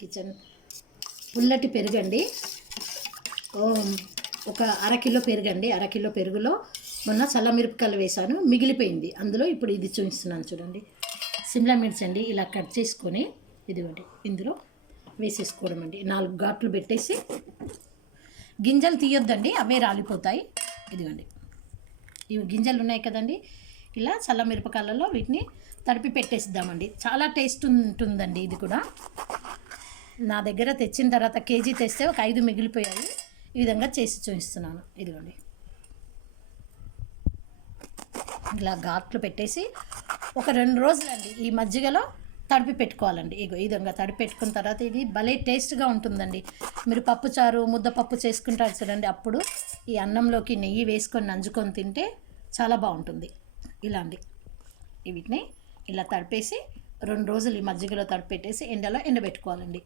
Kitchen పుల్లటి పెరుగండి. ఒక అరకిలో పెరుగండి. అరకిలో పెరుగులో మొన్న చల్లమిరపకాయలు వేసాను, మిగిలిపోయింది. అందులో ఇప్పుడు ఇది చూపిస్తున్నాను చూడండి. సిమ్లా మిర్చి అండి, ఇలా కట్ చేసుకొని ఇదిగోండి ఇందులో వేసేసుకోవడం అండి. 4 ఘాట్లు పెట్టేసి, గింజలు తీయొద్దండి, అవే రాలిపోతాయి. ఇదిగోండి ఇవి గింజలు ఉన్నాయి కదండి, ఇలా చల్లమిరపకాయలలో వీటిని తడిపి పెట్టేసిద్దామండి. చాలా టేస్ట్ ఉంటుందండి ఇది కూడా. నా దగ్గర తెచ్చిన తర్వాత కేజీ తెస్తే ఒక 5 మిగిలిపోయాయి. ఈ విధంగా చేసి చూపిస్తున్నాను. ఇదిగోండి ఇలా ఘాట్లు పెట్టేసి ఒక 2 రోజులండి ఈ మజ్జిగలో తడిపి పెట్టుకోవాలండి. ఈ విధంగా తడిపి పెట్టుకున్న తర్వాత ఇది భలే టేస్ట్గా ఉంటుందండి. మీరు పప్పుచారు, ముద్దపప్పు చేసుకుంటారు చూడండి, అప్పుడు ఈ అన్నంలోకి నెయ్యి వేసుకొని నంజుకొని తింటే చాలా బాగుంటుంది. ఇలాంటి వీటిని ఇలా తడిపేసి 2 రోజులు ఈ మజ్జిగలో తడిపెట్టేసి ఎండలో ఎండబెట్టుకోవాలండి.